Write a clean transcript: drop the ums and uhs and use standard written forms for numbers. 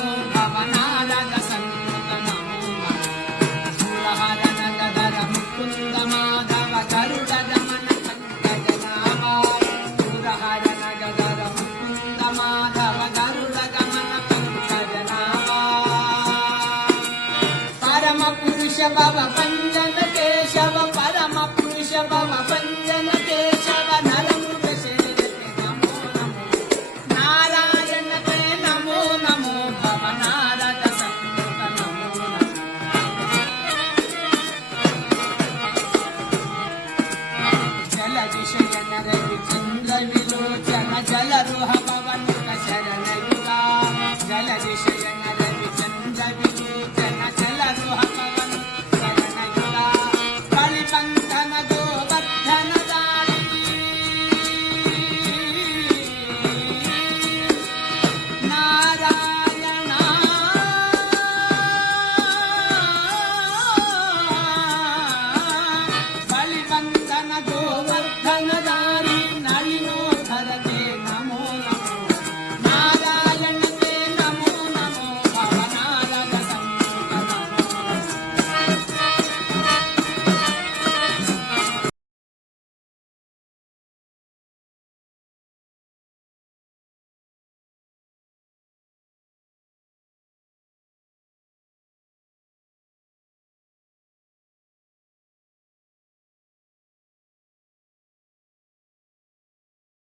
नमो भवनारद सन्नुत नमो नमो शूलहरण गदर मुकुन्द माधव गरुड गमन पंकजनामा शूलहरण गदर मुकुन्द माधव गरुड गमन पंकजनामा परम पुरुष भव